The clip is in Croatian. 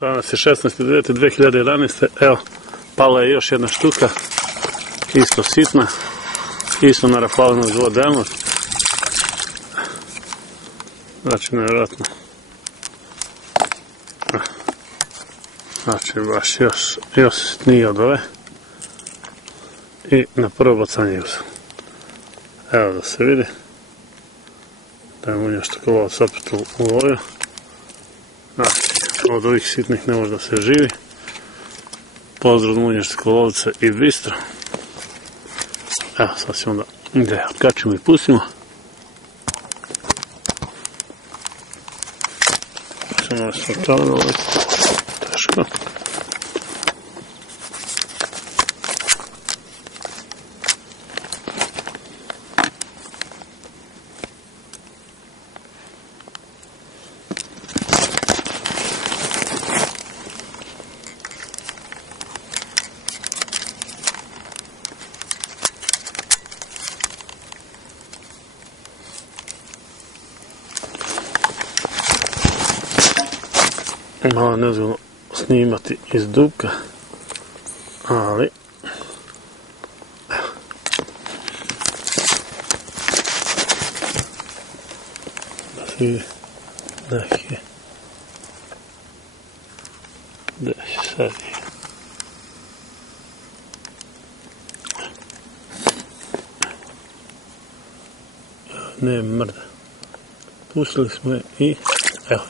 Danas je 16.9.2011. Evo, pala je još jedna štuka, isto sitna, isto narafalena uz vodelnost. Znači, nevjerojatno. Znači, baš još sitnije od ove. I na prvo bacanje uzeo. Evo da se vidi. Da je mu nešto kolovac opet ulovio. Znači, od ovih sitnih ne može da se živi. Pozdrav od munjašte kolovce i Bistro. Evo, sad ćemo da gdje otkačimo i pustimo. Samo da se otavljamo, ovo je teško. Malo nezgodno snimati iz dubka, ali da se vidi neki da sad je ne mrda, pustili smo je i evo.